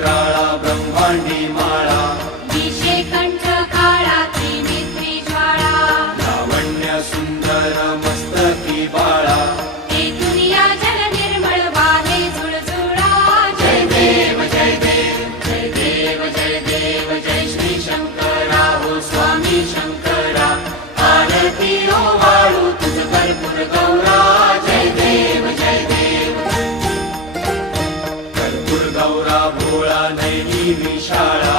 नेत्राळा ब्रह्मांडी माळा निशेकंठ काळा त्रिनेत्री ज्वाळा लावण्य सुंदर मस्तकी बाळा हे दुनिया जल निर्मळ वाहे झुळझुळा जय देव जय देव जय देव जय देव जय श्री शंकरा ओ स्वामी शंकरा आरती ओ वाळू तुझ कर्पूर गौरा जय देव जय देव कर्पूर गौरा भोळा नैनी विशाळा